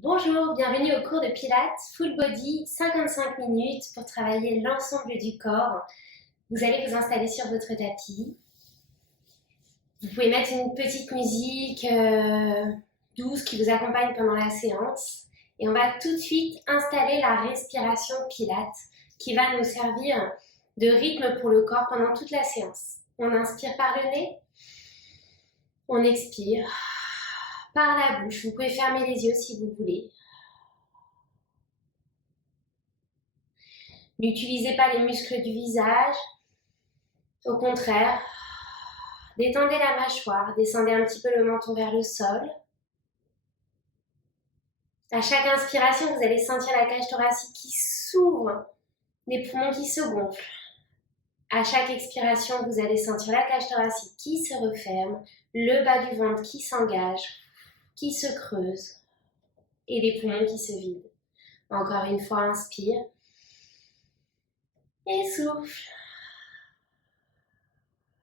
Bonjour, bienvenue au cours de Pilates Full Body, 55 minutes pour travailler l'ensemble du corps. Vous allez vous installer sur votre tapis. Vous pouvez mettre une petite musique douce qui vous accompagne pendant la séance. Et on va tout de suite installer la respiration Pilates qui va nous servir de rythme pour le corps pendant toute la séance. On inspire par le nez, on expire par la bouche. Vous pouvez fermer les yeux si vous voulez. N'utilisez pas les muscles du visage. Au contraire, détendez la mâchoire, descendez un petit peu le menton vers le sol. À chaque inspiration, vous allez sentir la cage thoracique qui s'ouvre, les poumons qui se gonflent. À chaque expiration, vous allez sentir la cage thoracique qui se referme, le bas du ventre qui s'engage, qui se creuse et les poumons qui se vident. Encore une fois, inspire et souffle.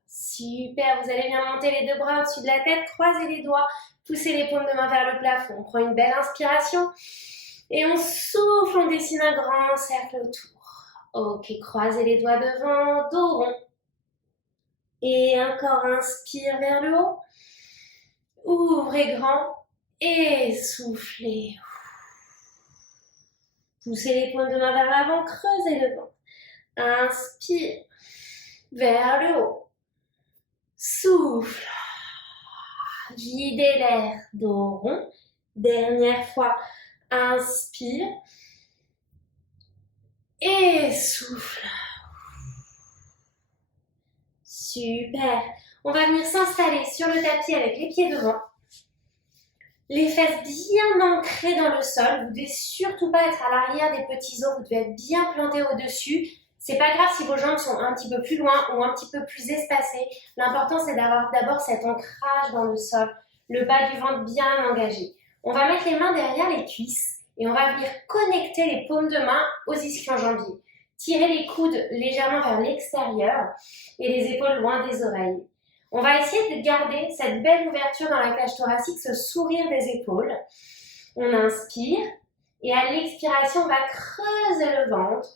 Super, vous allez bien monter les deux bras au-dessus de la tête, croisez les doigts, poussez les paumes de main vers le plafond. On prend une belle inspiration et on souffle, on dessine un grand cercle autour. Ok, croisez les doigts devant, dos rond. Et encore, inspire vers le haut. Ouvrez grand et soufflez. Poussez les paumes de main vers l'avant, creusez le ventre. Inspire vers le haut. Souffle. Videz l'air, dos rond. Dernière fois, inspire. Et souffle. Super. On va venir s'installer sur le tapis avec les pieds devant. Les fesses bien ancrées dans le sol. Vous ne devez surtout pas être à l'arrière des petits os. Vous devez être bien planté au-dessus. C'est pas grave si vos jambes sont un petit peu plus loin ou un petit peu plus espacées. L'important, c'est d'avoir d'abord cet ancrage dans le sol, le bas du ventre bien engagé. On va mettre les mains derrière les cuisses et on va venir connecter les paumes de main aux ischio-jambiers. Tirez les coudes légèrement vers l'extérieur et les épaules loin des oreilles. On va essayer de garder cette belle ouverture dans la cage thoracique, ce sourire des épaules. On inspire et à l'expiration, on va creuser le ventre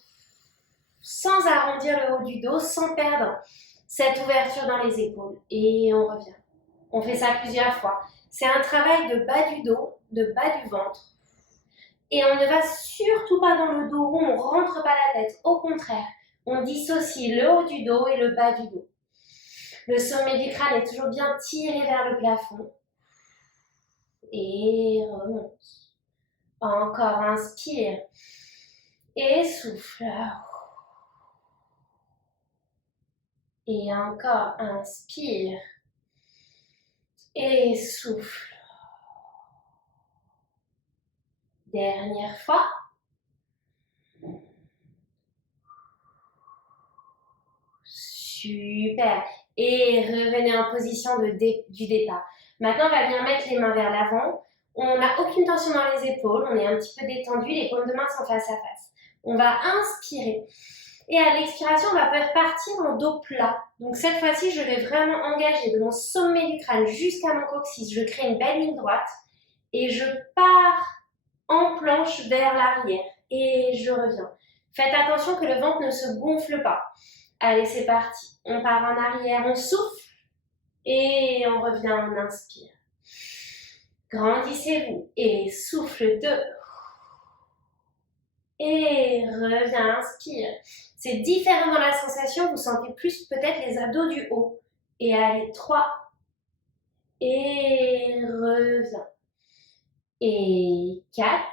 sans arrondir le haut du dos, sans perdre cette ouverture dans les épaules. Et on revient. On fait ça plusieurs fois. C'est un travail de bas du dos, de bas du ventre. Et on ne va surtout pas dans le dos rond, on ne rentre pas la tête. Au contraire, on dissocie le haut du dos et le bas du dos. Le sommet du crâne est toujours bien tiré vers le plafond. Et remonte. Encore, inspire. Et souffle. Et encore, inspire. Et souffle. Dernière fois. Super. Et revenez en position du départ. Maintenant, on va venir mettre les mains vers l'avant. On n'a aucune tension dans les épaules. On est un petit peu détendu. Les paumes de main sont face à face. On va inspirer. Et à l'expiration, on va partir en dos plat. Donc cette fois-ci, je vais vraiment engager de mon sommet du crâne jusqu'à mon coccyx. Je crée une belle ligne droite. Et je pars en planche vers l'arrière. Et je reviens. Faites attention que le ventre ne se gonfle pas. Allez, c'est parti. On part en arrière, on souffle et on revient, on inspire. Grandissez-vous et souffle 2. Et reviens, inspire. C'est différent dans la sensation, vous sentez plus peut-être les abdos du haut. Et allez, 3. Et reviens. Et 4.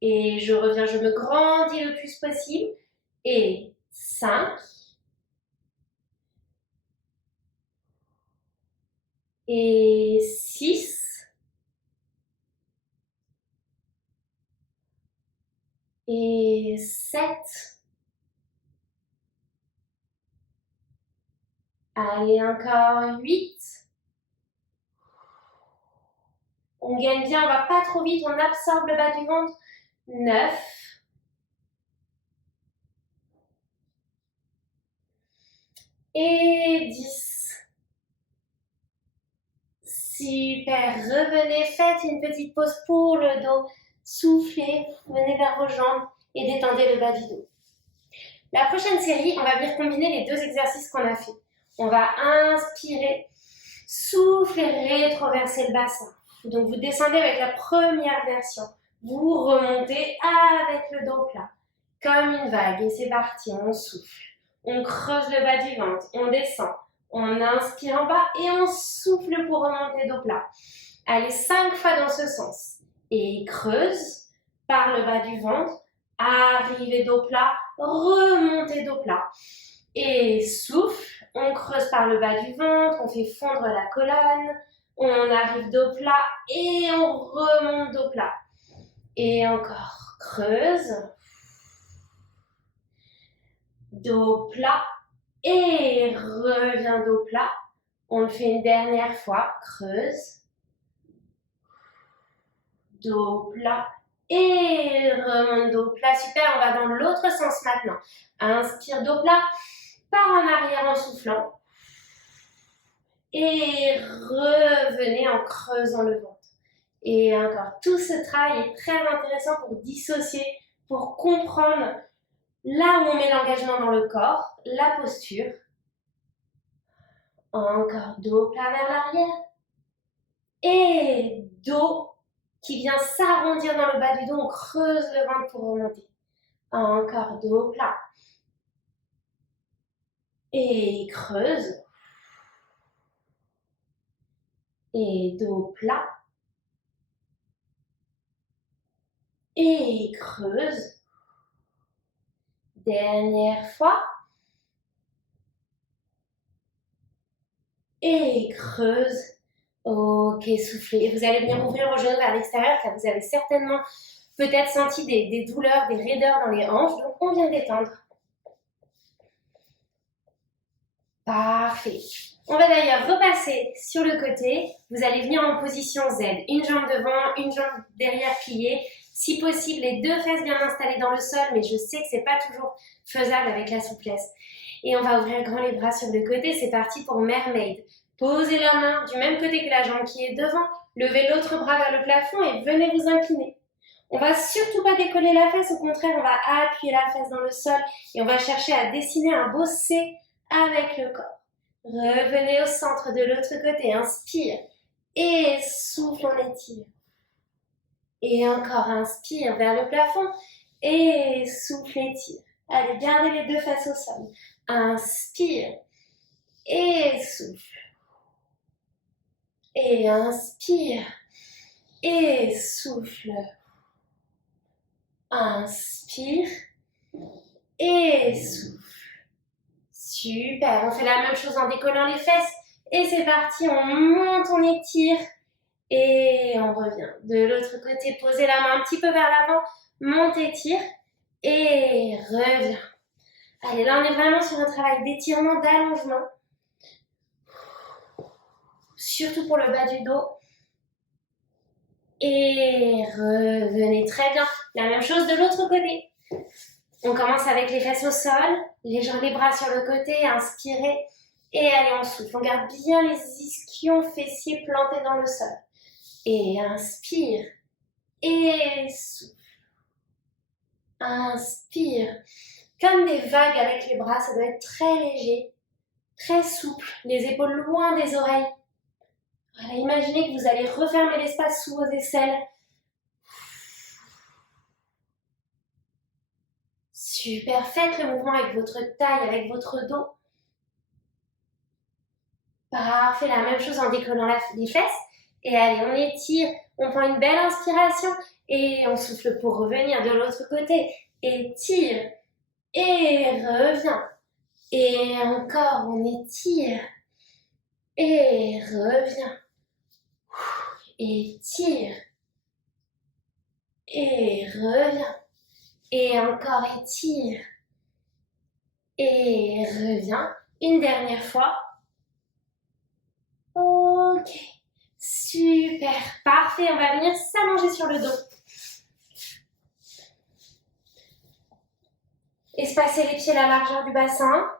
Et je reviens, je me grandis le plus possible. Et 5. Et 6. Et 7. Allez, encore 8. On gagne bien, on va pas trop vite, on absorbe le bas du ventre. 9. Et 10. Super, revenez, faites une petite pause pour le dos. Soufflez, venez vers vos jambes et détendez le bas du dos. La prochaine série, on va venir combiner les deux exercices qu'on a fait. On va inspirer, souffler, rétroverser le bassin. Donc vous descendez avec la première version. Vous remontez avec le dos plat, comme une vague. Et c'est parti, on souffle. On creuse le bas du ventre, on descend. On inspire en bas et on souffle pour remonter dos plat. Allez, 5 fois dans ce sens. Et creuse par le bas du ventre. Arrivez dos plat, remontez dos plat. Et souffle, on creuse par le bas du ventre, on fait fondre la colonne. On arrive dos plat et on remonte dos plat. Et encore, creuse. Dos plat. Et reviens dos plat. On le fait une dernière fois. Creuse. Dos plat. Et remonte dos plat. Super, on va dans l'autre sens maintenant. Inspire dos plat. Par en arrière en soufflant. Et revenez en creusant le ventre. Et encore, tout ce travail est très intéressant pour dissocier, pour comprendre là où on met l'engagement dans le corps, la posture. Encore dos plat vers l'arrière. Et dos qui vient s'arrondir dans le bas du dos. On creuse le ventre pour remonter. Encore dos plat. Et creuse. Et dos plat. Et creuse. Dernière fois. Et creuse. Ok, soufflez. Vous allez venir ouvrir vos genoux vers l'extérieur car vous avez certainement peut-être senti des douleurs, des raideurs dans les hanches. Donc, on vient détendre. Parfait. On va d'ailleurs repasser sur le côté. Vous allez venir en position Z. Une jambe devant, une jambe derrière pliée. Si possible, les deux fesses bien installées dans le sol, mais je sais que c'est pas toujours faisable avec la souplesse. Et on va ouvrir grand les bras sur le côté. C'est parti pour Mermaid. Posez la main du même côté que la jambe qui est devant. Levez l'autre bras vers le plafond et venez vous incliner. On va surtout pas décoller la fesse. Au contraire, on va appuyer la fesse dans le sol et on va chercher à dessiner un beau C avec le corps. Revenez au centre de l'autre côté. Inspire et souffle, on étire. Et encore, inspire vers le plafond et souffle, étire. Allez, gardez les deux fesses au sol. Inspire et souffle. Et inspire et souffle. Inspire et souffle. Super, on fait la même chose en décollant les fesses. Et c'est parti, on monte, on étire. Et on revient. De l'autre côté, posez la main un petit peu vers l'avant. Monte, étire. Et reviens. Allez, là on est vraiment sur un travail d'étirement, d'allongement. Surtout pour le bas du dos. Et revenez, très bien. La même chose de l'autre côté. On commence avec les fesses au sol, les jambes, les bras sur le côté, inspirez. Et allez, on souffle. On garde bien les ischions fessiers plantés dans le sol. Et inspire. Et souffle. Inspire. Comme des vagues avec les bras, ça doit être très léger, très souple. Les épaules loin des oreilles. Voilà, imaginez que vous allez refermer l'espace sous vos aisselles. Super, faites le mouvement avec votre taille, avec votre dos. Parfait, la même chose en décollant les fesses. Et allez, on étire, on prend une belle inspiration et on souffle pour revenir de l'autre côté. Étire et revient. Et encore, on étire et revient. Étire et revient. Et encore, étire et revient. Une dernière fois. Ok, super, parfait. On va venir s'allonger sur le dos. Espacer les pieds à la largeur du bassin.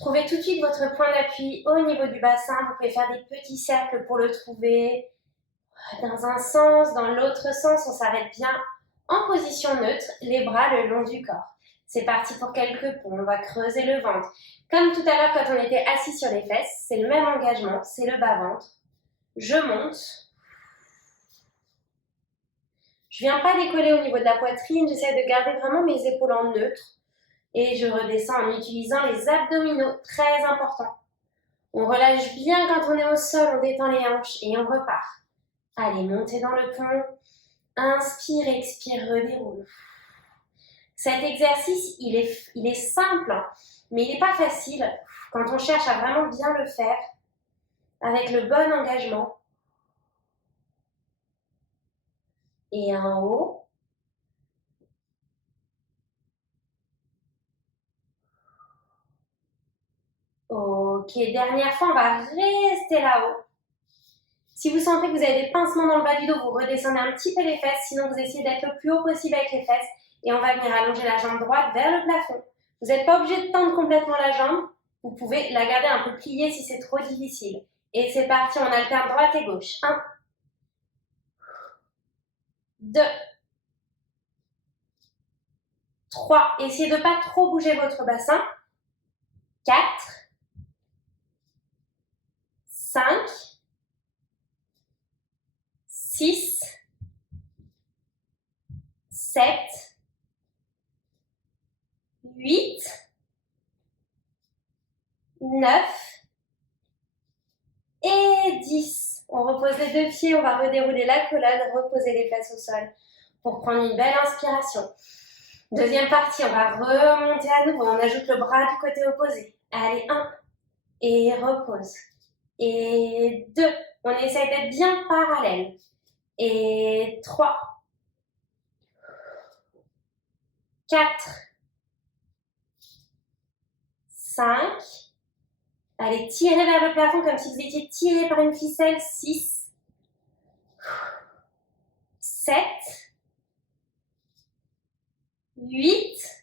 Trouvez tout de suite votre point d'appui au niveau du bassin. Vous pouvez faire des petits cercles pour le trouver. Dans un sens, dans l'autre sens, on s'arrête bien en position neutre, les bras le long du corps. C'est parti pour quelques ponts, on va creuser le ventre. Comme tout à l'heure quand on était assis sur les fesses, c'est le même engagement, c'est le bas-ventre. Je monte. Je ne viens pas décoller au niveau de la poitrine, j'essaie de garder vraiment mes épaules en neutre. Et je redescends en utilisant les abdominaux, très important. On relâche bien quand on est au sol, on détend les hanches et on repart. Allez, montez dans le pont. Inspire, expire, redéroule. Cet exercice, il est simple, hein, mais il n'est pas facile quand on cherche à vraiment bien le faire avec le bon engagement. Et en haut. Ok, dernière fois, on va rester là-haut. Si vous sentez que vous avez des pincements dans le bas du dos, vous redescendez un petit peu les fesses, sinon vous essayez d'être le plus haut possible avec les fesses et on va venir allonger la jambe droite vers le plafond. Vous n'êtes pas obligé de tendre complètement la jambe, vous pouvez la garder un peu pliée si c'est trop difficile. Et c'est parti, on alterne droite et gauche. 1, 2, 3. Essayez de ne pas trop bouger votre bassin. 4, 5, 6, 7, 8, 9 et 10. On repose les deux pieds, on va redérouler la colonne, reposer les fesses au sol pour prendre une belle inspiration. Deuxième partie, on va remonter à nouveau, on ajoute le bras du côté opposé. Allez, 1 et repose. Et 2, on essaie d'être bien parallèle. Et 3, 4, 5, allez, tirez vers le plafond comme si vous étiez tiré par une ficelle. 6, 7, 8,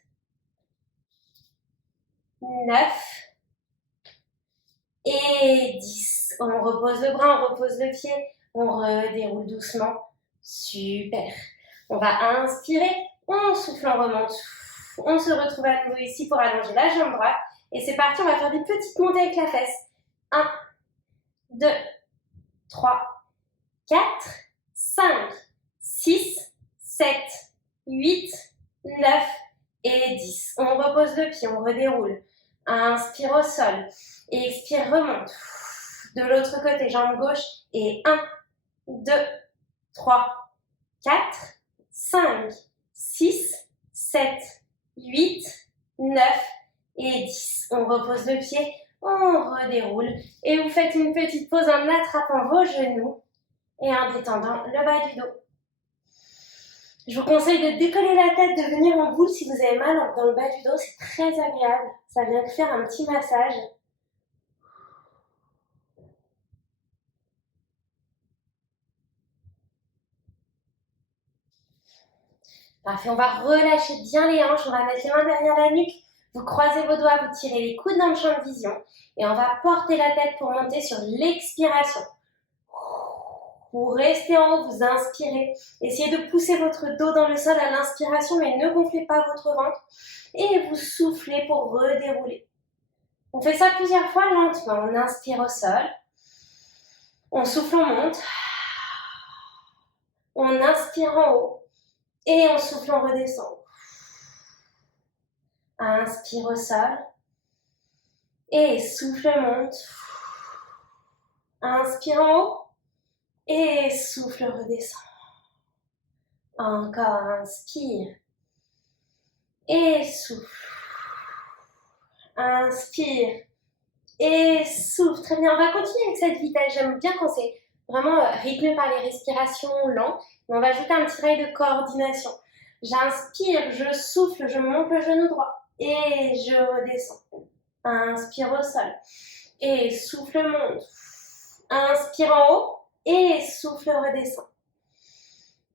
9 et 10. On repose le bras, on repose le pied, on redéroule doucement. Super. On va inspirer, on souffle, on remonte. On se retrouve à nouveau ici pour allonger la jambe droite. Et c'est parti, on va faire des petites montées avec la fesse. 1, 2, 3, 4, 5, 6, 7, 8, 9 et 10. On repose le pied, on redéroule. Inspire au sol. Et expire, remonte. De l'autre côté, jambe gauche. Et 1, 2, 3, 4, 5, 6, 7, 8, 9 et 10. On repose le pied, on redéroule. Et vous faites une petite pause en attrapant vos genoux et en détendant le bas du dos. Je vous conseille de décoller la tête, de venir en boule si vous avez mal dans le bas du dos. C'est très agréable. Ça vient de faire un petit massage. Parfait, on va relâcher bien les hanches, on va mettre les mains derrière la nuque, vous croisez vos doigts, vous tirez les coudes dans le champ de vision et on va porter la tête pour monter sur l'expiration. Vous restez en haut, vous inspirez, essayez de pousser votre dos dans le sol à l'inspiration mais ne gonflez pas votre ventre et vous soufflez pour redérouler. On fait ça plusieurs fois lentement, on inspire au sol, on souffle, on monte, on inspire en haut. Et on souffle, on redescend. Inspire au sol. Et souffle, monte. Inspire en haut. Et souffle, redescend. Encore, inspire. Et souffle. Inspire. Et souffle. Très bien, on va continuer avec cette vitesse. J'aime bien quand c'est vraiment rythmé par les respirations lentes. Mais on va ajouter un petit travail de coordination. J'inspire, je souffle, je monte le genou droit et je redescends. Inspire au sol et souffle, monte. Inspire en haut et souffle, redescend.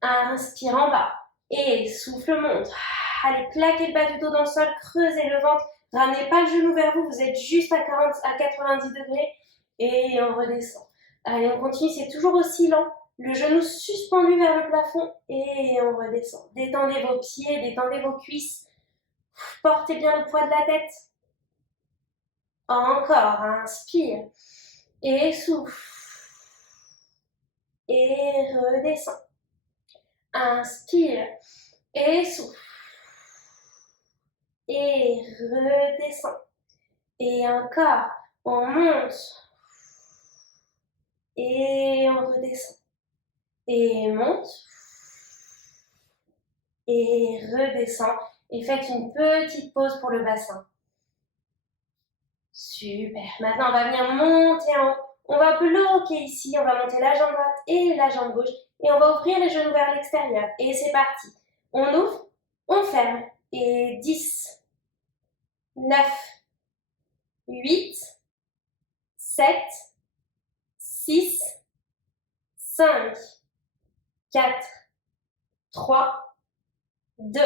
Inspire en bas et souffle, monte. Allez, plaquez le bas du dos dans le sol, creusez le ventre, Ramenez pas le genou vers vous, vous êtes juste à 90 degrés et on redescend. Allez, on continue, c'est toujours aussi lent. Le genou suspendu vers le plafond et on redescend. Détendez vos pieds, détendez vos cuisses. Portez bien le poids de la tête. Encore, inspire et souffle. Et redescend. Inspire et souffle. Et redescend. Et encore, on monte. Et on redescend. Et monte. Et redescend. Et faites une petite pause pour le bassin. Super. Maintenant, on va venir monter en haut. On va bloquer ici. On va monter la jambe droite et la jambe gauche. Et on va ouvrir les genoux vers l'extérieur. Et c'est parti. On ouvre, on ferme. Et 10, 9, 8, 7, 6, 5, 4, 3, 2,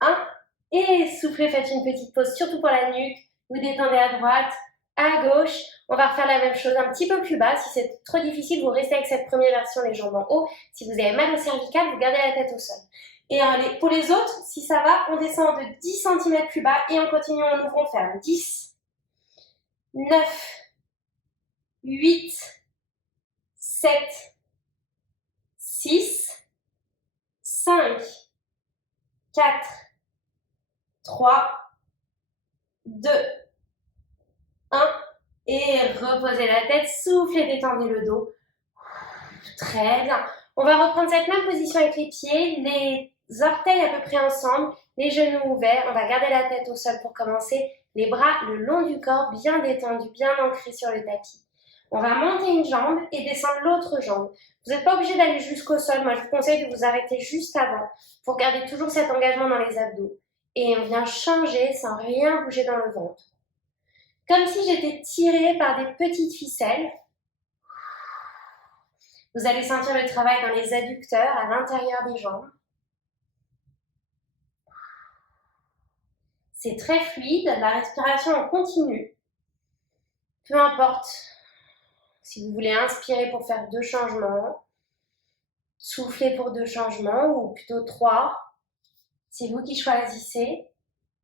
1. Et soufflez, faites une petite pause, surtout pour la nuque. Vous détendez à droite, à gauche. On va refaire la même chose un petit peu plus bas. Si c'est trop difficile, vous restez avec cette première version, les jambes en haut. Si vous avez mal au cervical, vous gardez la tête au sol. Et allez, pour les autres, si ça va, on descend de 10 cm plus bas et on continue, on ouvre, on ferme. 10, 9, 8, 7, 6, 5, 4, 3, 2, 1. Et reposez la tête, soufflez, détendez le dos. Très bien. On va reprendre cette même position avec les pieds, les orteils à peu près ensemble, les genoux ouverts. On va garder la tête au sol pour commencer. Les bras le long du corps, bien détendus, bien ancrés sur le tapis. On va monter une jambe et descendre l'autre jambe. Vous n'êtes pas obligé d'aller jusqu'au sol. Moi, je vous conseille de vous arrêter juste avant pour garder toujours cet engagement dans les abdos. Et on vient changer sans rien bouger dans le ventre. Comme si j'étais tirée par des petites ficelles. Vous allez sentir le travail dans les adducteurs, à l'intérieur des jambes. C'est très fluide, la respiration en continue. Peu importe si vous voulez inspirer pour faire 2 changements, souffler pour 2 changements ou plutôt 3. C'est vous qui choisissez.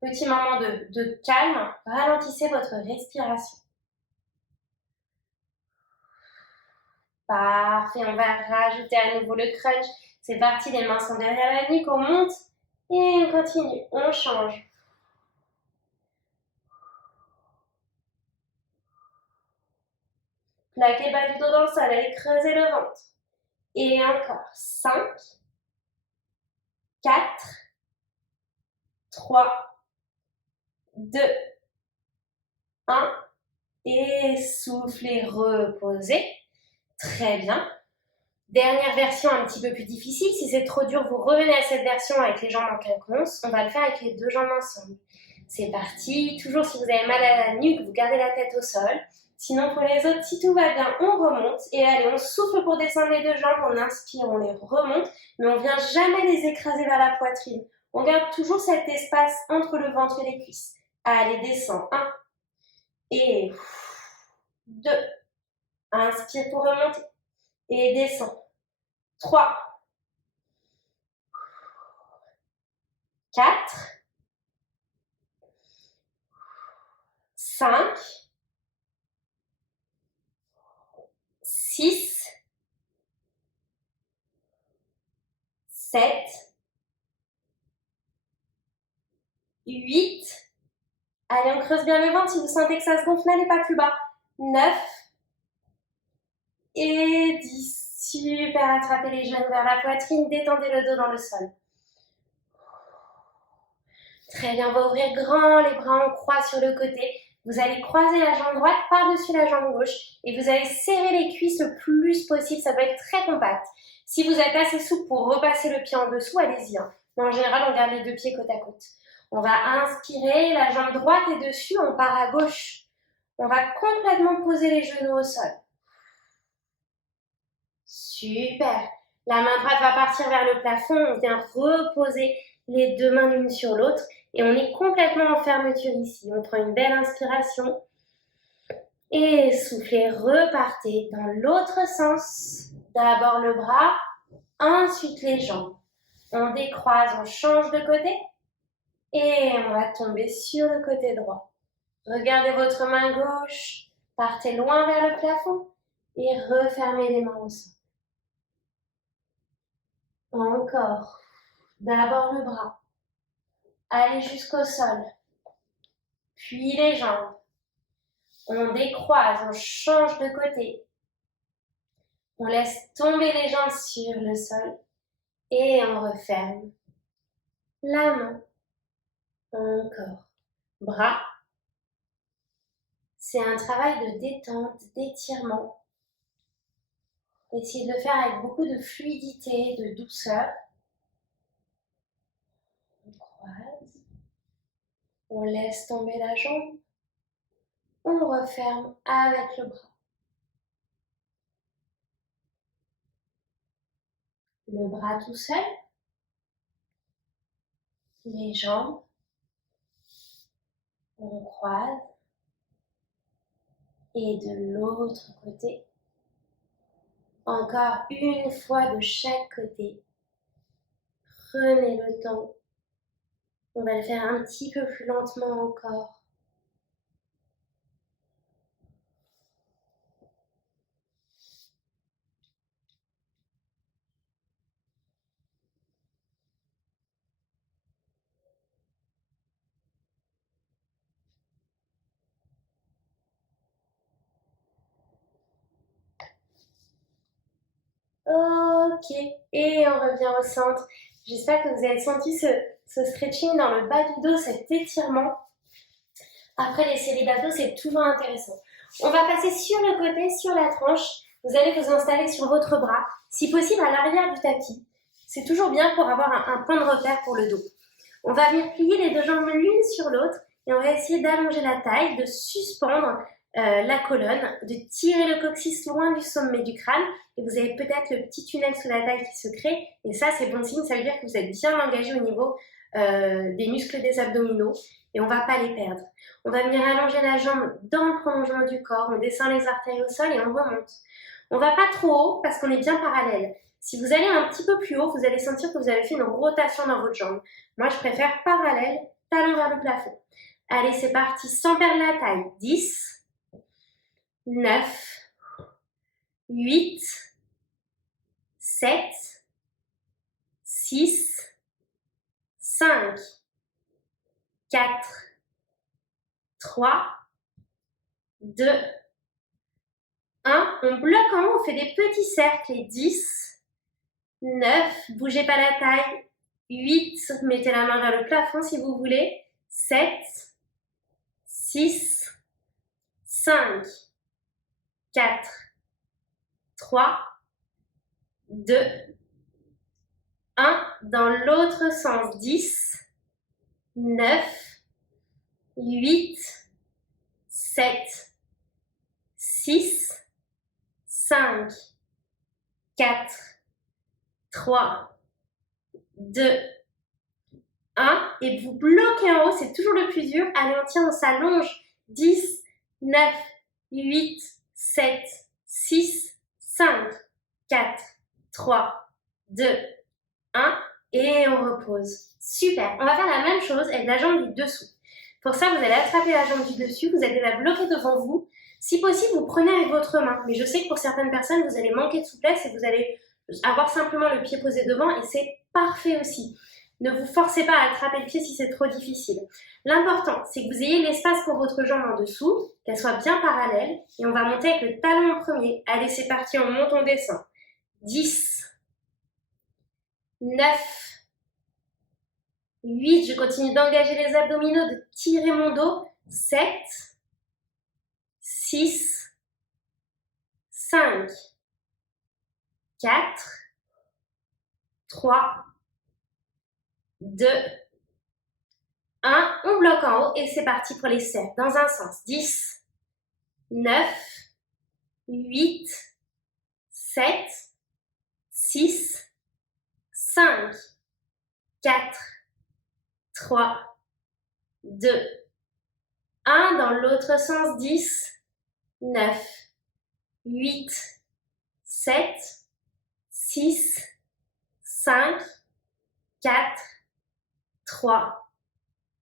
Petit moment de calme, ralentissez votre respiration. Parfait, on va rajouter à nouveau le crunch. C'est parti, les mains sont derrière la nuque, on monte et on continue, on change. Plaquez bas du dos dans le sol, allez creuser le ventre. Et encore, 5, 4, 3, 2, 1. Et soufflez, reposez. Très bien. Dernière version un petit peu plus difficile. Si c'est trop dur, vous revenez à cette version avec les jambes en quinconce. On va le faire avec les 2 jambes ensemble. C'est parti. Toujours si vous avez mal à la nuque, vous gardez la tête au sol. Sinon, pour les autres, si tout va bien, on remonte. Et allez, on souffle pour descendre les 2 jambes. On inspire, on les remonte. Mais on ne vient jamais les écraser vers la poitrine. On garde toujours cet espace entre le ventre et les cuisses. Allez, descend. 1. Et 2. Inspire pour remonter. Et descend. 3. 4. 5. 6. 7. 8. Allez, on creuse bien le ventre. Si vous sentez que ça se gonfle, n'allez pas plus bas. 9. Et 10. Super, attrapez les genoux vers la poitrine, détendez le dos dans le sol. Très bien, on va ouvrir grand les bras en croix sur le côté. Vous allez croiser la jambe droite par-dessus la jambe gauche et vous allez serrer les cuisses le plus possible, ça va être très compact. Si vous êtes assez souple pour repasser le pied en dessous, allez-y. Mais en général, on garde les 2 pieds côte à côte. On va inspirer, la jambe droite est dessus, on part à gauche. On va complètement poser les genoux au sol. Super. La main droite va partir vers le plafond, on vient reposer les deux mains l'une sur l'autre et on est complètement en fermeture ici. On prend une belle inspiration et soufflez, repartez dans l'autre sens. D'abord le bras, ensuite les jambes. On décroise, on change de côté et on va tomber sur le côté droit. Regardez votre main gauche, partez loin vers le plafond et refermez les mains au sol. Encore. D'abord le bras. Allez jusqu'au sol. Puis les jambes. On décroise, on change de côté. On laisse tomber les jambes sur le sol et on referme la main. Encore. Bras. C'est un travail de détente, d'étirement. Essayez de le faire avec beaucoup de fluidité, de douceur. On croise. On laisse tomber la jambe. On referme avec le bras. Le bras tout seul. Les jambes. On croise. Et de l'autre côté. Encore une fois de chaque côté. Prenez le temps. On va le faire un petit peu plus lentement encore. Ok, et on revient au centre. J'espère que vous avez senti ce stretching dans le bas du dos, cet étirement. Après les séries d'abdos, c'est toujours intéressant. On va passer sur le côté, sur la tranche. Vous allez vous installer sur votre bras, si possible à l'arrière du tapis. C'est toujours bien pour avoir un point de repère pour le dos. On va venir plier les deux jambes l'une sur l'autre et on va essayer d'allonger la taille, de suspendre la colonne, de tirer le coccyx loin du sommet du crâne et vous avez peut-être le petit tunnel sous la taille qui se crée et ça c'est bon signe, ça veut dire que vous êtes bien engagé au niveau des muscles des abdominaux et on ne va pas les perdre. On va venir allonger la jambe dans le prolongement du corps, on descend les orteils au sol et on remonte. On ne va pas trop haut parce qu'on est bien parallèle. Si vous allez un petit peu plus haut, vous allez sentir que vous avez fait une rotation dans votre jambe. Moi, je préfère parallèle, talon vers le plafond. Allez, c'est parti, sans perdre la taille. 10, 9, 8, 7, 6, 5, 4, 3, 2, 1. On bloque en haut, on fait des petits cercles. Et 10, 9, bougez pas la taille. 8, mettez la main vers le plafond si vous voulez. 7, 6, 5, 4, 3, 2, 1. Dans l'autre sens. 10, 9, 8, 7, 6, 5, 4, 3, 2, 1. Et vous bloquez en haut, c'est toujours le plus dur. Allez, on tient, on s'allonge. 10, 9, 8, 7, 6, 5, 4, 3, 2, 1. Et on repose. Super. On va faire la même chose avec la jambe du dessous. Pour ça, vous allez attraper la jambe du dessus, vous allez la bloquer devant vous. Si possible, vous prenez avec votre main. Mais je sais que pour certaines personnes, vous allez manquer de souplesse et vous allez avoir simplement le pied posé devant et c'est parfait aussi. Ne vous forcez pas à attraper le pied si c'est trop difficile. L'important, c'est que vous ayez l'espace pour votre jambe en dessous, qu'elle soit bien parallèle et on va monter avec le talon en premier. Allez, c'est parti, on monte, on descend. 10, 9, 8, je continue d'engager les abdominaux, de tirer mon dos. 7, 6, 5, 4, 3, 2, 1. On bloque en haut et c'est parti pour les cercles. Dans un sens. 10, 9, 8, 7, 6, 5, 4, 3, 2, 1. Dans l'autre sens, 10, 9, 8, 7, 6, 5, 4, 3,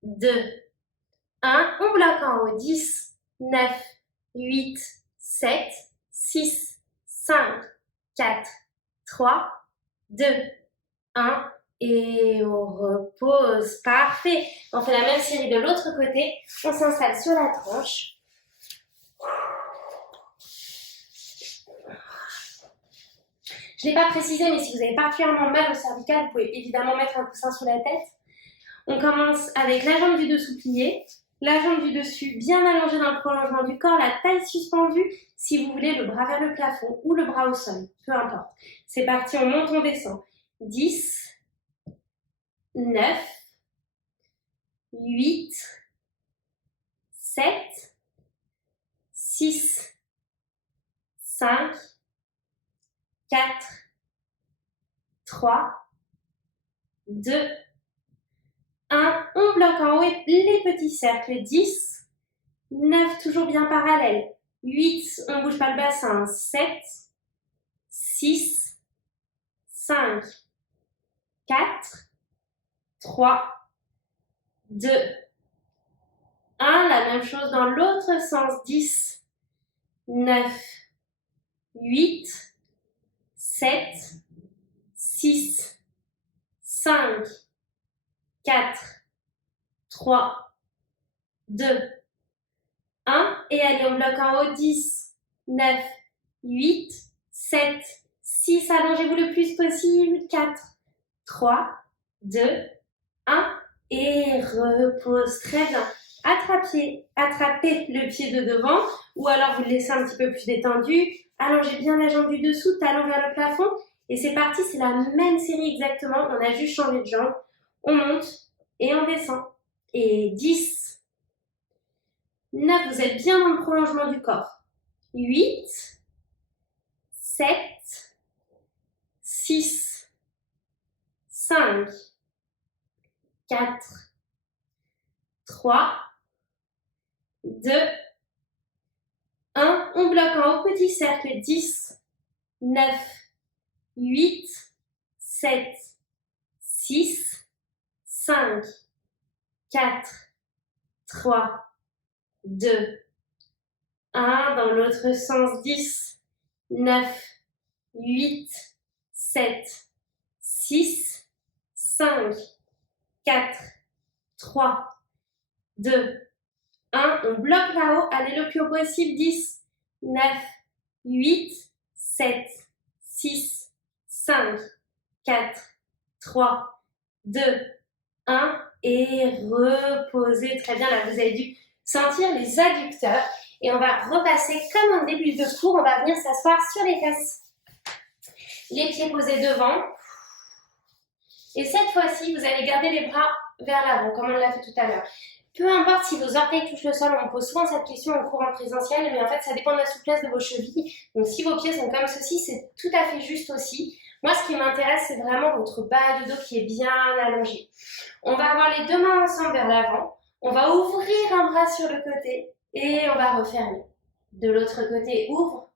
2, 1. On bloque en haut. 10, 9, 8, 7, 6, 5, 4, 3, 2, 1. Et on repose. Parfait. On fait la même série de l'autre côté. On s'installe sur la tranche. Je ne l'ai pas précisé, mais si vous avez particulièrement mal au cervical, vous pouvez évidemment mettre un coussin sous la tête. On commence avec la jambe du dessous pliée, la jambe du dessus bien allongée dans le prolongement du corps, la taille suspendue, si vous voulez le bras vers le plafond ou le bras au sol, peu importe. C'est parti, on monte, on descend. 10, 9, 8, 7, 6, 5, 4, 3, 2, 1. On bloque en haut et les petits cercles. 10, 9, toujours bien parallèle. 8, on ne bouge pas le bassin. 7, 6, 5, 4, 3, 2, 1. La même chose dans l'autre sens. 10, 9, 8, 7, 6, 5, 4, 3, 2, 1. Et allez, on bloque en haut. 10, 9, 8, 7, 6. Allongez-vous le plus possible. 4, 3, 2, 1. Et repose. Très bien. Attrapez le pied de devant ou alors vous le laissez un petit peu plus détendu. Allongez bien la jambe du dessous, talon vers le plafond. Et c'est parti, c'est la même série exactement. On a juste changé de jambe. On monte et on descend. Et 10, 9, vous êtes bien dans le prolongement du corps. 8, 7, 6, 5, 4, 3, 2, 1. On bloque en haut, petit cercle. 10, 9, 8, 7, 6, 5, 4, 3, 2, 1. Dans l'autre sens. 10, 9, 8, 7, 6, 5, 4, 3, 2, 1. On bloque là-haut. Allez le plus haut possible. 10, 9, 8, 7, 6, 5, 4, 3, 2, 1. Et reposez. Très bien. Là, vous avez dû sentir les adducteurs. Et on va repasser comme en début de cours. On va venir s'asseoir sur les fesses. Les pieds posés devant. Et cette fois-ci, vous allez garder les bras vers l'avant, comme on l'a fait tout à l'heure. Peu importe si vos orteils touchent le sol, on pose souvent cette question en cours en présentiel, mais en fait, ça dépend de la souplesse de vos chevilles. Donc, si vos pieds sont comme ceci, c'est tout à fait juste aussi. Moi, ce qui m'intéresse, c'est vraiment votre bas de dos qui est bien allongé. On va avoir les deux mains ensemble vers l'avant. On va ouvrir un bras sur le côté et on va refermer. De l'autre côté, ouvre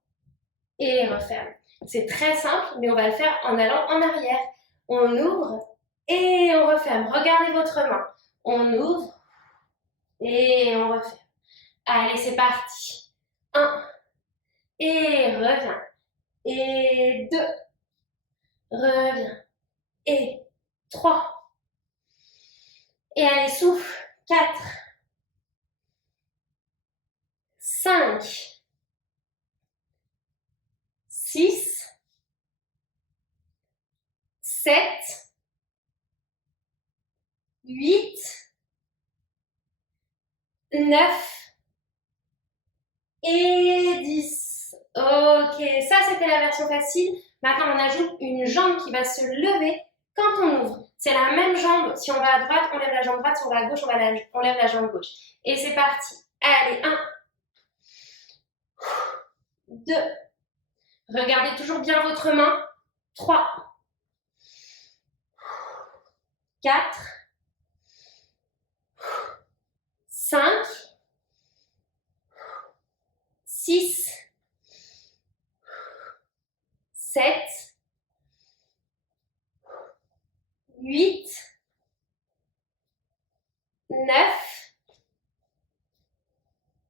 et referme. C'est très simple, mais on va le faire en allant en arrière. On ouvre et on referme. Regardez votre main. On ouvre et on referme. Allez, c'est parti. 1 et reviens. Et 2. Reviens. Et 3. Et allez, souffle. 4. 5. 6. 7. 8. 9 et 10. Ok, ça c'était la version facile. Maintenant on ajoute une jambe qui va se lever quand on ouvre. C'est la même jambe. Si on va à droite, on lève la jambe droite. Si on va à gauche, on lève la jambe gauche. Et c'est parti. Allez, 1, 2. Regardez toujours bien votre main. 3, 4, 5, 6, 7, 8, 9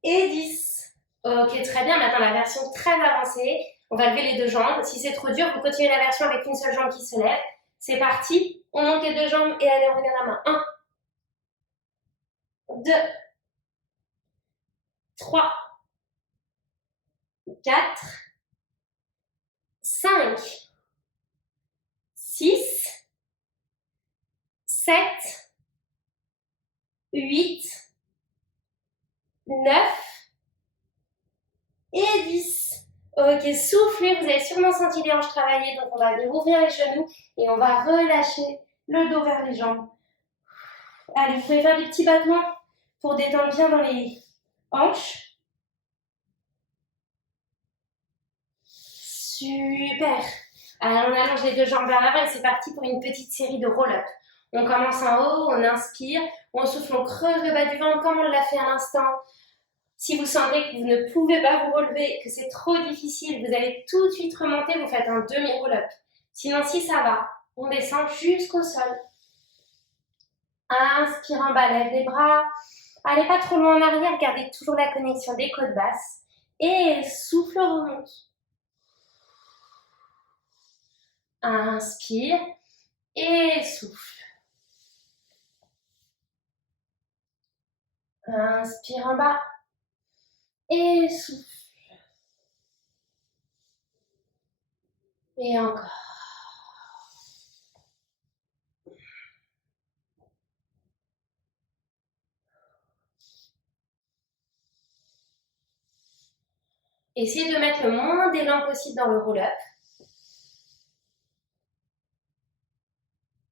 et 10. Ok, très bien. Maintenant, la version très avancée. On va lever les deux jambes. Si c'est trop dur, vous continuez la version avec une seule jambe qui se lève. C'est parti. On monte les deux jambes et allez, on regarde la main. 1, 2, 3, 4, 5, 6, 7, 8, 9 et 10. Ok, soufflez, vous avez sûrement senti les hanches travailler, donc on va venir ouvrir les genoux et on va relâcher le dos vers les jambes. Allez, vous pouvez faire des petits battements pour détendre bien dans les hanches. Super. Alors, on allonge les deux jambes vers l'avant et c'est parti pour une petite série de roll-up. On commence en haut, on inspire, on souffle, on creuse le bas du ventre comme on l'a fait à l'instant. Si vous sentez que vous ne pouvez pas vous relever, que c'est trop difficile, vous allez tout de suite remonter, vous faites un demi-roll-up. Sinon, si ça va, on descend jusqu'au sol. Inspire en bas, lève les bras. Allez pas trop loin en arrière, gardez toujours la connexion des côtes basses. Et souffle, remonte. Inspire et souffle. Inspire en bas et souffle. Et encore. Essayez de mettre le moins d'élan possible dans le roll-up.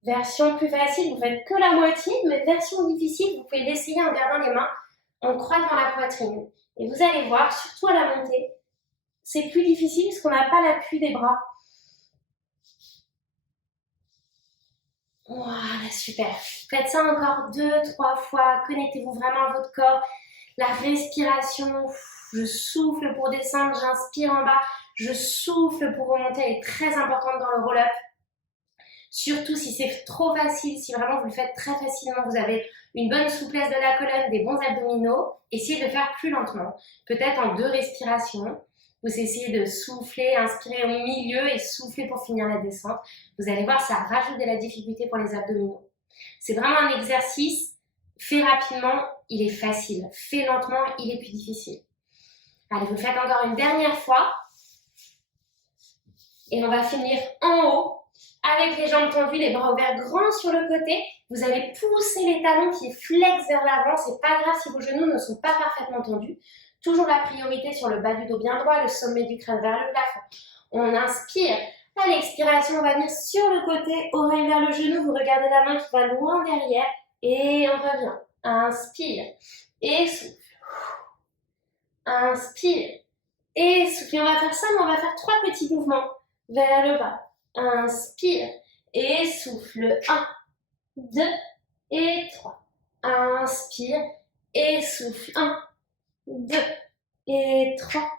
Version plus facile, vous faites que la moitié, mais version difficile, vous pouvez l'essayer en gardant les mains en croix devant la poitrine. Et vous allez voir, surtout à la montée, c'est plus difficile parce qu'on n'a pas l'appui des bras. Voilà, super. Faites ça encore 2-3 fois. Connectez-vous vraiment à votre corps. La respiration, je souffle pour descendre, j'inspire en bas, je souffle pour remonter. Elle est très importante dans le roll-up. Surtout si c'est trop facile, si vraiment vous le faites très facilement, vous avez une bonne souplesse de la colonne, des bons abdominaux, essayez de faire plus lentement. Peut-être en 2 respirations. Vous essayez de souffler, inspirer au milieu et souffler pour finir la descente. Vous allez voir, ça rajoute de la difficulté pour les abdominaux. C'est vraiment un exercice, fait rapidement, il est facile. Fait lentement, il est plus difficile. Allez, vous le faites encore une dernière fois. Et on va finir en haut. Avec les jambes tendues, les bras ouverts grands sur le côté, vous allez pousser les talons qui flexent vers l'avant. C'est pas grave si vos genoux ne sont pas parfaitement tendus. Toujours la priorité sur le bas du dos bien droit, le sommet du crâne vers le plafond. On inspire. À l'expiration, on va venir sur le côté, oreille vers le genou. Vous regardez la main qui va loin derrière. Et on revient. Inspire. Et souffle. Inspire. Et souffle. Et on va faire ça, mais on va faire 3 petits mouvements vers le bas. Inspire et souffle. 1, 2 et 3. Inspire et souffle. 1, 2 et 3.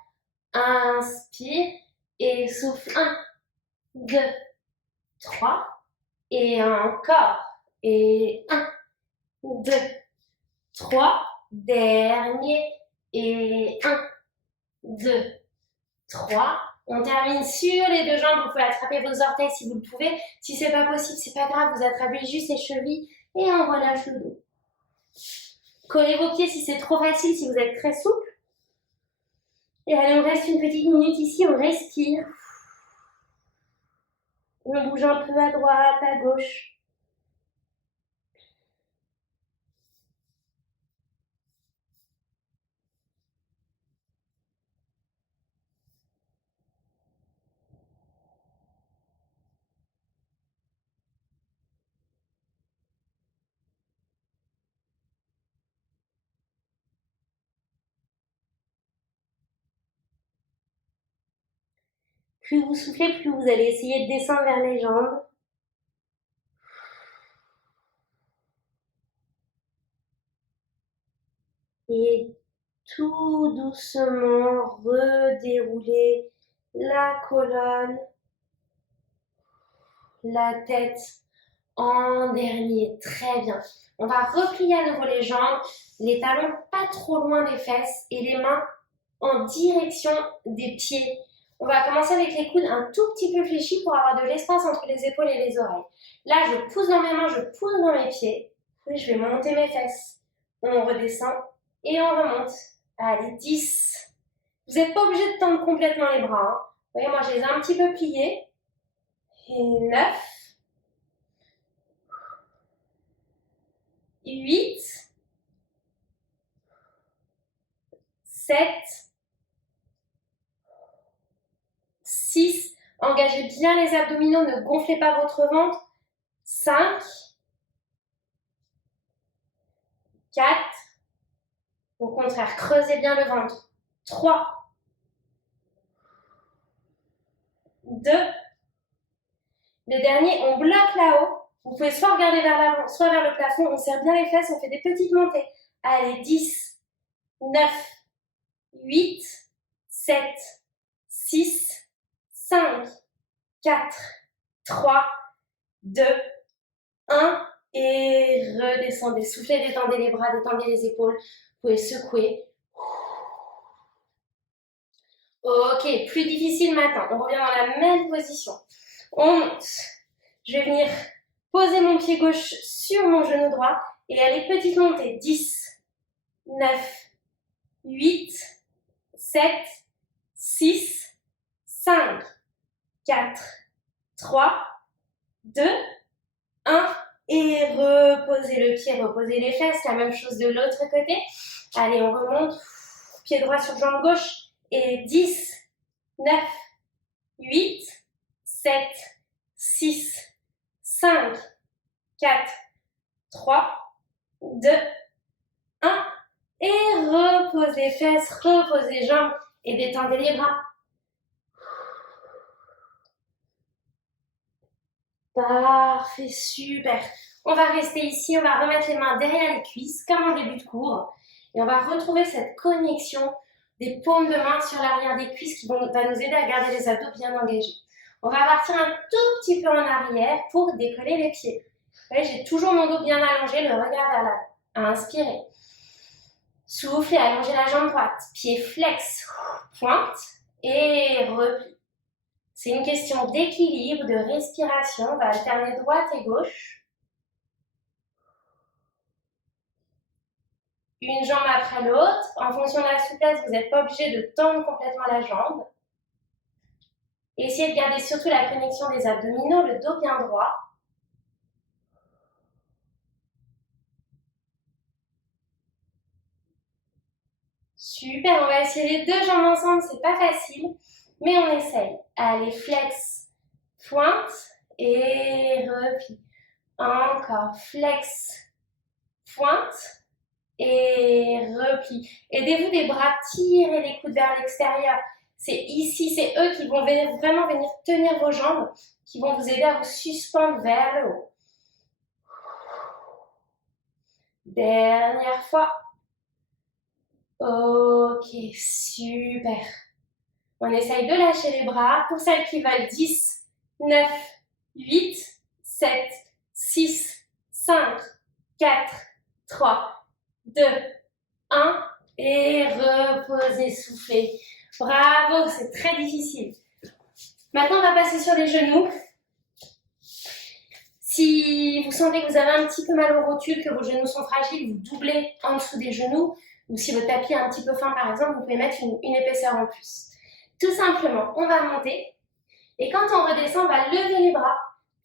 Inspire et souffle. 1, 2, 3. Et encore. Et 1, 2, 3. Dernier. Et 1, 2, 3. On termine sur les deux jambes. Vous pouvez attraper vos orteils si vous le pouvez. Si c'est pas possible, c'est pas grave. Vous attrapez juste les chevilles et on relâche le dos. Collez vos pieds si c'est trop facile, si vous êtes très souple. Et allez, on reste une petite minute ici. On respire. On bouge un peu à droite, à gauche. Plus vous soufflez, plus vous allez essayer de descendre vers les jambes. Et tout doucement redérouler la colonne, la tête en dernier. Très bien. On va replier à nouveau les jambes, les talons pas trop loin des fesses et les mains en direction des pieds. On va commencer avec les coudes un tout petit peu fléchis pour avoir de l'espace entre les épaules et les oreilles. Là, je pousse dans mes mains, je pousse dans mes pieds. Puis je vais monter mes fesses. On redescend et on remonte. Allez, 10. Vous n'êtes pas obligé de tendre complètement les bras. Hein. Vous voyez, moi, je les ai un petit peu pliés. Et 9. 8. 7. 6. Engagez bien les abdominaux, ne gonflez pas votre ventre. 5. 4. Au contraire, creusez bien le ventre. 3. 2. Le dernier, on bloque là-haut. Vous pouvez soit regarder vers l'avant, soit vers le plafond. On serre bien les fesses, on fait des petites montées. Allez, 10, 9, 8, 7, 6, 5, 4, 3, 2, 1. Et redescendez. Soufflez, détendez les bras, détendez les épaules. Vous pouvez secouer. Ok, plus difficile maintenant. On revient dans la même position. On monte. Je vais venir poser mon pied gauche sur mon genou droit et aller petite montée. 10, 9, 8, 7, 6, 5, 4, 3, 2, 1. Et reposez le pied, reposez les fesses. La même chose de l'autre côté. Allez, on remonte. Pied droit sur jambe gauche. Et 10, 9, 8, 7, 6, 5, 4, 3, 2, 1. Et repose les fesses, repose les jambes et détendez les bras. Parfait, super. On va rester ici, on va remettre les mains derrière les cuisses comme en début de cours. Et on va retrouver cette connexion des paumes de main sur l'arrière des cuisses qui va nous aider à garder les abdos bien engagés. On va partir un tout petit peu en arrière pour décoller les pieds. Vous voyez, j'ai toujours mon dos bien allongé, le regard vers l'avant. Inspirez. Soufflez, allongez la jambe droite. Pied flex, pointe et repli. C'est une question d'équilibre, de respiration. On va alterner droite et gauche. Une jambe après l'autre. En fonction de la souplesse, vous n'êtes pas obligé de tendre complètement la jambe. Essayez de garder surtout la connexion des abdominaux, le dos bien droit. Super, on va essayer les deux jambes ensemble, c'est pas facile, mais on essaye. Allez, flex, pointe et repli. Encore, flex, pointe et repli. Aidez-vous des bras, tirez les coudes vers l'extérieur. C'est ici, c'est eux qui vont vraiment venir tenir vos jambes, qui vont vous aider à vous suspendre vers le haut. Dernière fois. Ok, super. On essaye de lâcher les bras. Pour celles qui veulent, 10, 9, 8, 7, 6, 5, 4, 3, 2, 1. Et reposez, soufflez. Bravo, c'est très difficile. Maintenant, on va passer sur les genoux. Si vous sentez que vous avez un petit peu mal aux rotules, que vos genoux sont fragiles, vous doublez en dessous des genoux. Ou si votre tapis est un petit peu fin, par exemple, vous pouvez mettre une épaisseur en plus. Tout simplement, on va monter. Et quand on redescend, on va lever les bras.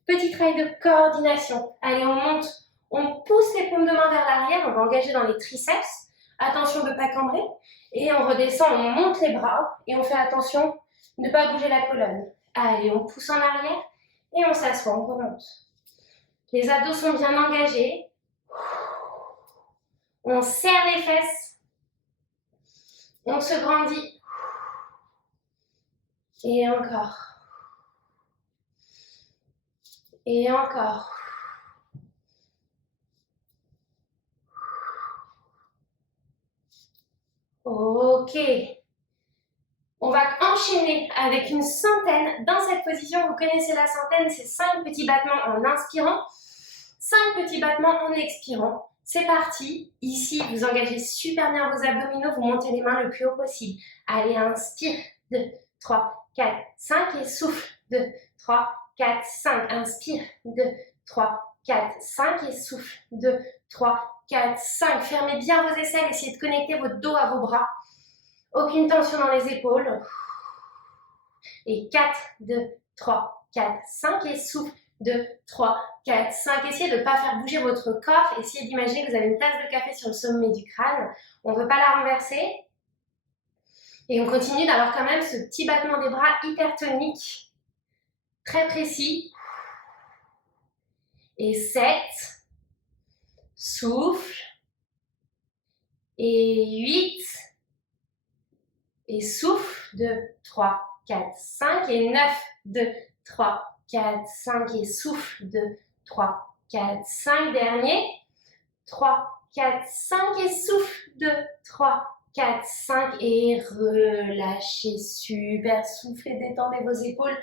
Petit travail de coordination. Allez, on monte. On pousse les paumes de main vers l'arrière. On va engager dans les triceps. Attention de ne pas cambrer. Et on redescend, on monte les bras. Et on fait attention de ne pas bouger la colonne. Allez, on pousse en arrière. Et on s'assoit, on remonte. Les abdos sont bien engagés. On serre les fesses. On se grandit. Et encore. Et encore. Ok. On va enchaîner avec une centaine. Dans cette position, vous connaissez la centaine, c'est 5 petits battements en inspirant, 5 petits battements en expirant. C'est parti. Ici, vous engagez super bien vos abdominaux, vous montez les mains le plus haut possible. Allez, inspire. 2, 3, 4, 5 et souffle. 2, 3, 4, 5. Inspire. 2, 3, 4, 5 et souffle. 2, 3, 4, 5. Fermez bien vos aisselles, essayez de connecter votre dos à vos bras. Aucune tension dans les épaules. Et 4, 2, 3, 4, 5 et souffle. 2, 3, 4, 5. Essayez de ne pas faire bouger votre corps. Essayez d'imaginer que vous avez une tasse de café sur le sommet du crâne. On ne veut pas la renverser. Et on continue d'avoir quand même ce petit battement des bras hypertonique. Très précis. Et 7. Souffle. Et 8. Et souffle. 2, 3, 4, 5. Et 9. 2, 3, 4, 5. Et souffle. 2, 3, 4, 5. Dernier. 3, 4, 5. Et souffle. 2, 3, 4, 5. Et relâchez. Super. Soufflez, détendez vos épaules.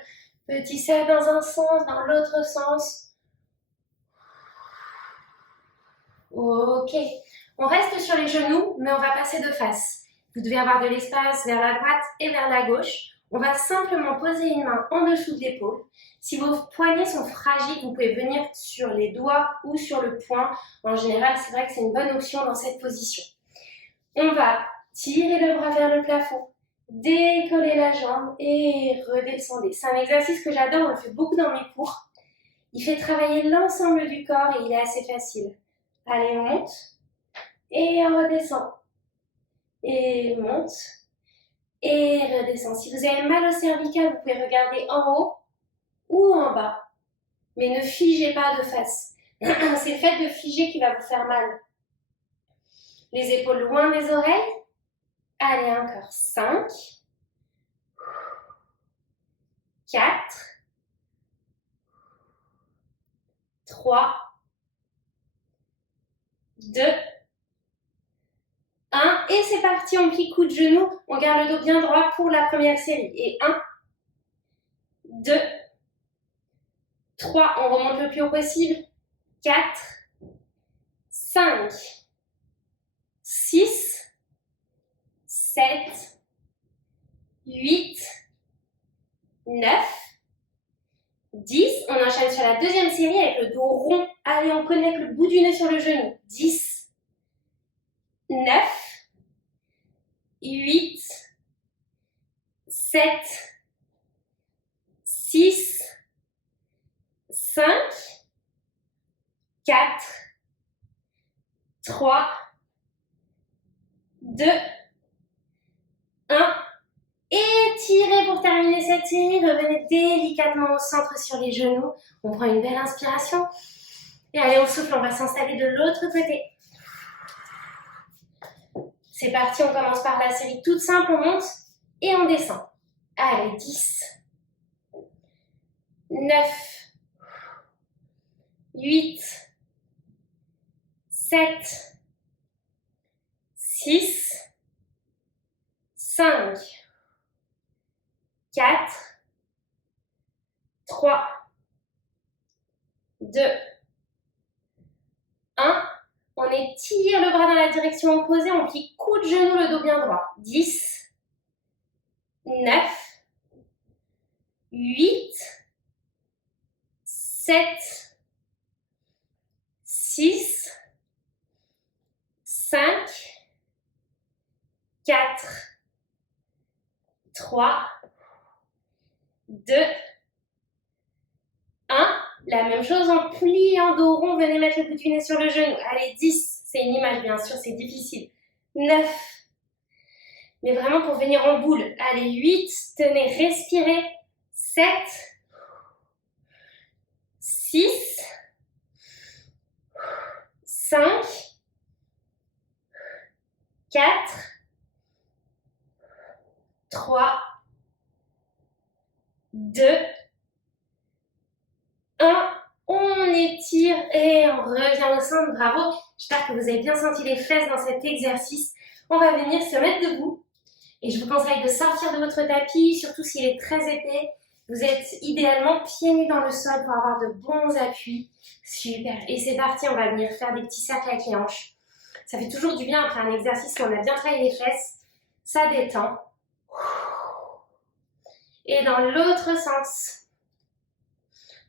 Petit cercle dans un sens, dans l'autre sens. Ok. On reste sur les genoux, mais on va passer de face. Vous devez avoir de l'espace vers la droite et vers la gauche. On va simplement poser une main en dessous de l'épaule. Si vos poignets sont fragiles, vous pouvez venir sur les doigts ou sur le poing. En général, c'est vrai que c'est une bonne option dans cette position. On va tirer le bras vers le plafond, décoller la jambe et redescendez. C'est un exercice que j'adore, on le fait beaucoup dans mes cours. Il fait travailler l'ensemble du corps et il est assez facile. Allez, on monte et on redescend. Et monte et redescend. Si vous avez mal au cervical, vous pouvez regarder en haut ou en bas. Mais ne figez pas de face. C'est le fait de figer qui va vous faire mal. Les épaules loin des oreilles. Allez, encore 5, 4, 3, 2, 1. Et c'est parti, on plie coude genou. On garde le dos bien droit pour la première série. Et 1, 2, 3. On remonte le plus haut possible. 4, 5, 6, 7, 8, 9, 10. On enchaîne sur la deuxième série avec le dos rond. Allez, on connecte le bout du nez sur le genou. 10, 9, 8, 7, 6, 5, 4, 3, 2, 1. Étirez pour terminer cette série. Revenez délicatement au centre sur les genoux. On prend une belle inspiration. Et allez, on souffle, on va s'installer de l'autre côté. C'est parti, on commence par la série toute simple. On monte et on descend. Allez, 10, 9, 8, 7, 6, 5, 4, 3, 2, 1. On étire le bras dans la direction opposée, on plie coude, genou, le dos bien droit. 10, 9, 8, 7, 6, 5, 4, 3, 2, 1. La même chose en pliant dos rond, venez mettre le bout du nez sur le genou. Allez, 10, c'est une image bien sûr, c'est difficile. 9, mais vraiment pour venir en boule. Allez, 8, tenez, respirez. 7, 6, 5, 4, 3, 2, 1. On étire et on revient au centre. Bravo. J'espère que vous avez bien senti les fesses dans cet exercice. On va venir se mettre debout. Et je vous conseille de sortir de votre tapis, surtout s'il est très épais. Vous êtes idéalement pieds nus dans le sol pour avoir de bons appuis. Super. Et c'est parti, on va venir faire des petits cercles avec les hanches. Ça fait toujours du bien après un exercice où on a bien travaillé les fesses. Ça détend. Et dans l'autre sens.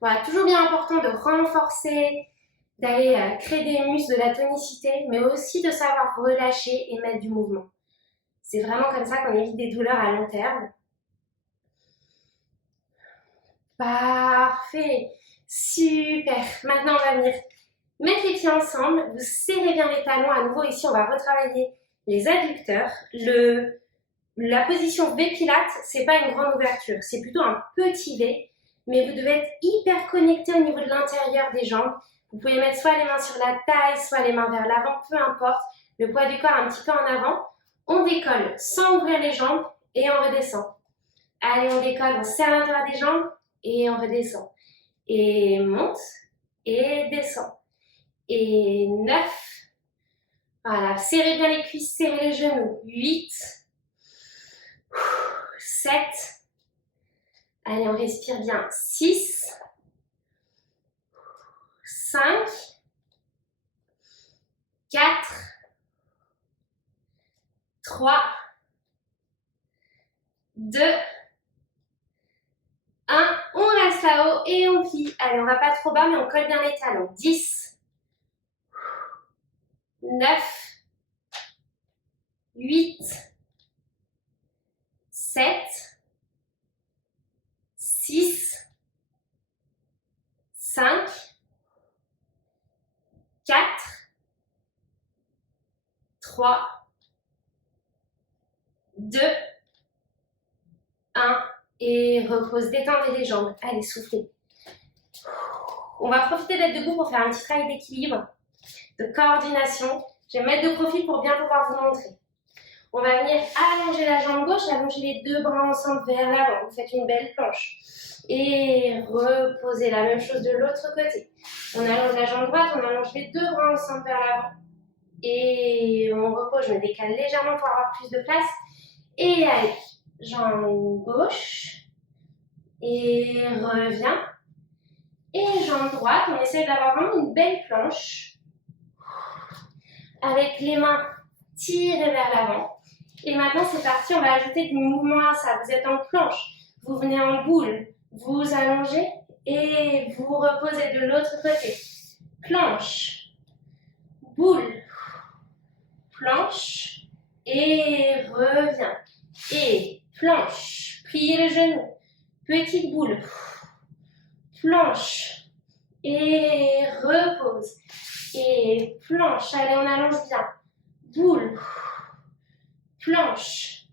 Voilà, toujours bien important de renforcer, d'aller créer des muscles, de la tonicité, mais aussi de savoir relâcher et mettre du mouvement. C'est vraiment comme ça qu'on évite des douleurs à long terme. Parfait. Super. Maintenant, on va venir mettre les pieds ensemble. Vous serrez bien les talons. À nouveau, ici, on va retravailler les adducteurs. La position V Pilates, c'est pas une grande ouverture. C'est plutôt un petit V. Mais vous devez être hyper connecté au niveau de l'intérieur des jambes. Vous pouvez mettre soit les mains sur la taille, soit les mains vers l'avant, peu importe. Le poids du corps un petit peu en avant. On décolle sans ouvrir les jambes et on redescend. Allez, on décolle, on serre l'intérieur des jambes et on redescend. Et monte et descend. Et 9. Voilà, serrez bien les cuisses, serrez les genoux. 8. 7. Allez, on respire bien. 6. 5. 4. 3. 2. 1. On reste là-haut et on plie. Allez, on va pas trop bas, mais on colle bien les talons. 10. 9. 8. 7. 6. 5. 4. 3. 2. 1. Et repose, détendez les jambes. Allez, soufflez. On va profiter d'être debout pour faire un petit travail d'équilibre, de coordination. Je vais me mettre de profil pour bien pouvoir vous montrer. On va venir allonger la jambe gauche, allonger les deux bras ensemble vers l'avant. Vous faites une belle planche. Et reposez la même chose de l'autre côté. On allonge la jambe droite, on allonge les deux bras ensemble vers l'avant. Et on repose, je me décale légèrement pour avoir plus de place. Et allez, jambe gauche. Et reviens. Et jambe droite, on essaie d'avoir vraiment une belle planche. Avec les mains tirées vers l'avant. Et maintenant, c'est parti, on va ajouter du mouvement à ça. Vous êtes en planche, vous venez en boule, vous allongez et vous reposez de l'autre côté. Planche, boule, planche et reviens. Et planche, pliez le genou, petite boule, planche et repose. Et planche, allez, on allonge bien. Boule, planche,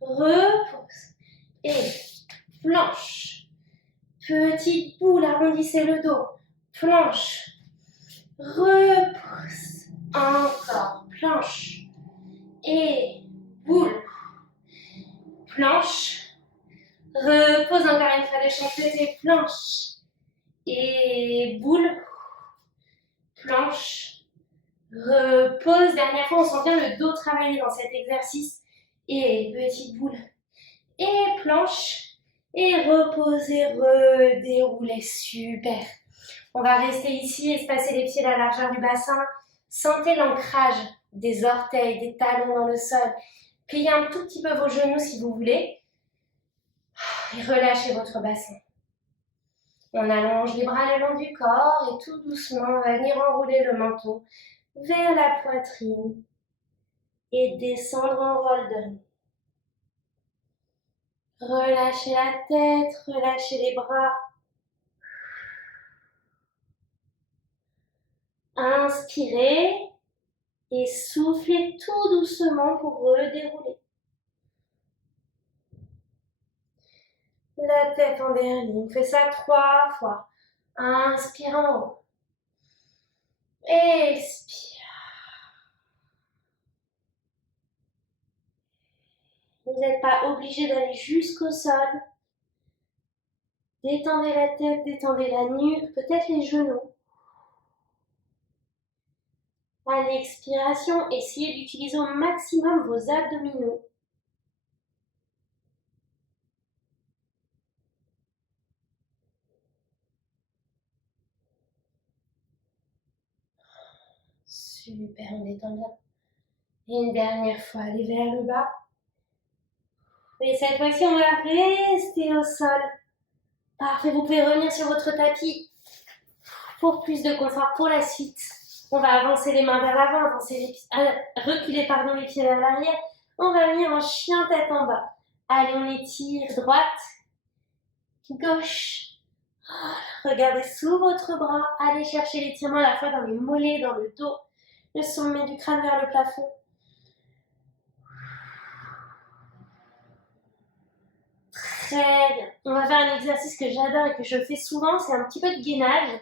repose. Et planche, petite boule, arrondissez le dos. Planche, repose. Encore, planche. Et boule, planche. Repose encore une fois de chaque côté. Planche. Et boule, planche. Repose, dernière fois, on sent bien le dos travailler dans cet exercice. Et petite boule. Et planche. Et reposez, redéroulez. Super. On va rester ici, espacer les pieds à la largeur du bassin. Sentez l'ancrage des orteils, des talons dans le sol. Pliez un tout petit peu vos genoux si vous voulez. Et relâchez votre bassin. On allonge les bras le long du corps et tout doucement, on va venir enrouler le menton vers la poitrine et descendre en roll down. Relâchez la tête, relâchez les bras. Inspirez et soufflez tout doucement pour redérouler. La tête en dernier. On fait ça 3 fois. Inspire en haut. Expire. Vous n'êtes pas obligé d'aller jusqu'au sol. Détendez la tête, détendez la nuque, peut-être les genoux. À l'expiration, essayez d'utiliser au maximum vos abdominaux. Super, on détend bien. Et une dernière fois, allez vers le bas. Et cette fois-ci, on va rester au sol. Parfait, vous pouvez revenir sur votre tapis pour plus de confort pour la suite. On va avancer les mains vers l'avant, reculer les pieds vers l'arrière. On va venir en chien tête en bas. Allez, on étire droite, gauche. Regardez sous votre bras. Allez chercher l'étirement à la fois dans les mollets, dans le dos, le sommet du crâne vers le plafond. Très bien. On va faire un exercice que j'adore et que je fais souvent. C'est un petit peu de gainage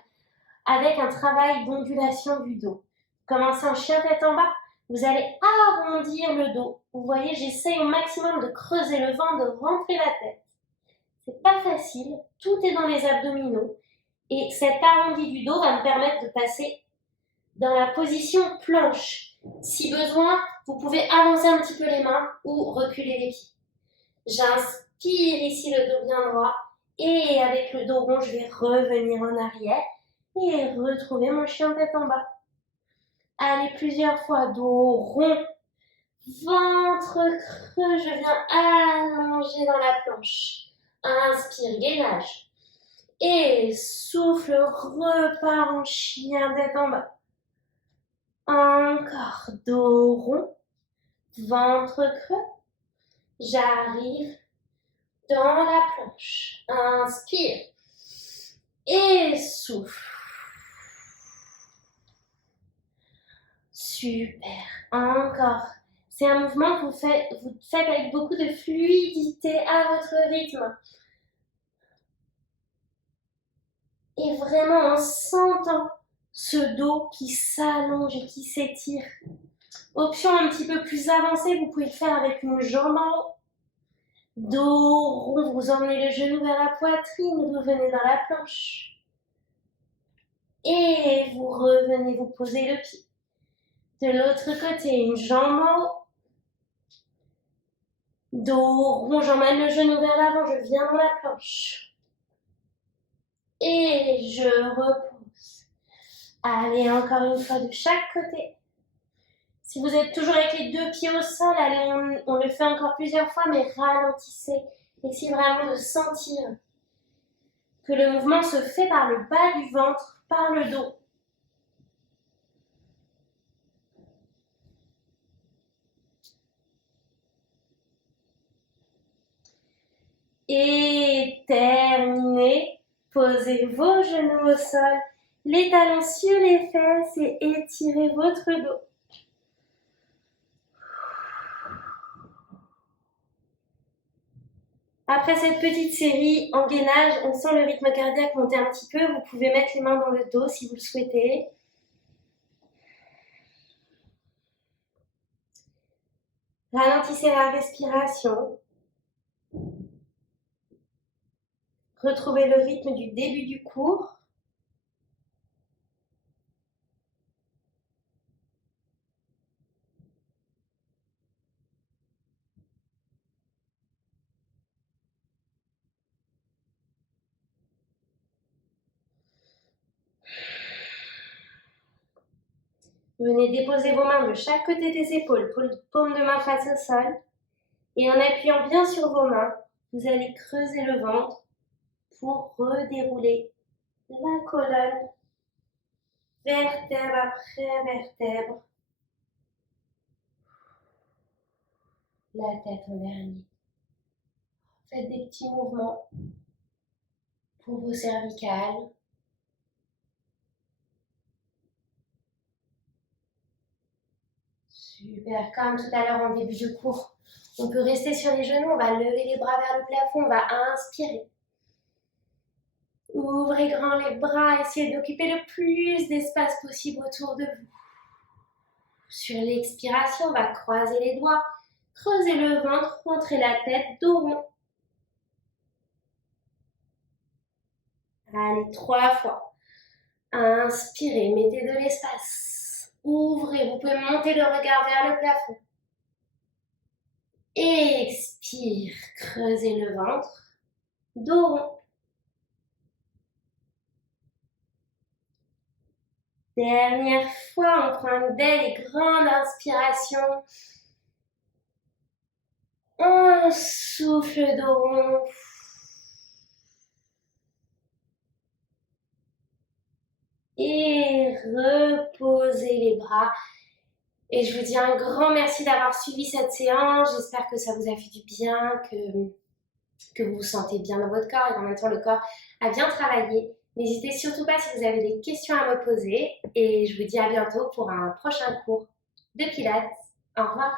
avec un travail d'ondulation du dos. Commencez en chien tête en bas. Vous allez arrondir le dos. Vous voyez, j'essaye au maximum de creuser le ventre, de rentrer la tête. C'est pas facile. Tout est dans les abdominaux. Et cet arrondi du dos va me permettre de passer dans la position planche. Si besoin, vous pouvez avancer un petit peu les mains ou reculer les pieds. J'inspire ici le dos bien droit et avec le dos rond, je vais revenir en arrière et retrouver mon chien tête en bas. Allez, plusieurs fois, dos rond, ventre creux, je viens allonger dans la planche. Inspire, gainage. Et souffle, repart en chien tête en bas. Encore, dos rond, ventre creux. J'arrive dans la planche. Inspire et souffle. Super. Encore. C'est un mouvement que vous faites avec beaucoup de fluidité à votre rythme. Et vraiment en sentant ce dos qui s'allonge et qui s'étire. Option un petit peu plus avancée, vous pouvez le faire avec une jambe en haut. Dos rond, vous emmenez le genou vers la poitrine, vous venez dans la planche. Et vous revenez, vous posez le pied. De l'autre côté, une jambe en haut. Dos rond, j'emmène le genou vers l'avant, je viens dans la planche. Et je repose. Allez, encore une fois de chaque côté. Si vous êtes toujours avec les deux pieds au sol, allez, on le fait encore plusieurs fois, mais ralentissez. Essayez vraiment de sentir que le mouvement se fait par le bas du ventre, par le dos. Et terminé. Posez vos genoux au sol, les talons sur les fesses et étirez votre dos. Après cette petite série en gainage, on sent le rythme cardiaque monter un petit peu. Vous pouvez mettre les mains dans le dos si vous le souhaitez. Ralentissez la respiration. Retrouvez le rythme du début du cours. Venez déposer vos mains de chaque côté des épaules, paume de main face au sol. Et en appuyant bien sur vos mains, vous allez creuser le ventre pour redérouler la colonne, vertèbre après vertèbre. La tête en dernier. Faites des petits mouvements pour vos cervicales. Super, comme tout à l'heure en début de cours. On peut rester sur les genoux, on va lever les bras vers le plafond, on va inspirer. Ouvrez grand les bras, essayez d'occuper le plus d'espace possible autour de vous. Sur l'expiration, on va croiser les doigts, creuser le ventre, rentrer la tête, dos rond. Allez, 3 fois. Inspirez, mettez de l'espace. Ouvrez, vous pouvez monter le regard vers le plafond. Expire, creusez le ventre. Dos rond. Dernière fois, on prend une belle et grande inspiration. On souffle dos rond. Et reposez les bras. Et je vous dis un grand merci d'avoir suivi cette séance. J'espère que ça vous a fait du bien, que vous vous sentez bien dans votre corps et qu'en même temps le corps a bien travaillé. N'hésitez surtout pas si vous avez des questions à me poser. Et je vous dis à bientôt pour un prochain cours de Pilates. Au revoir.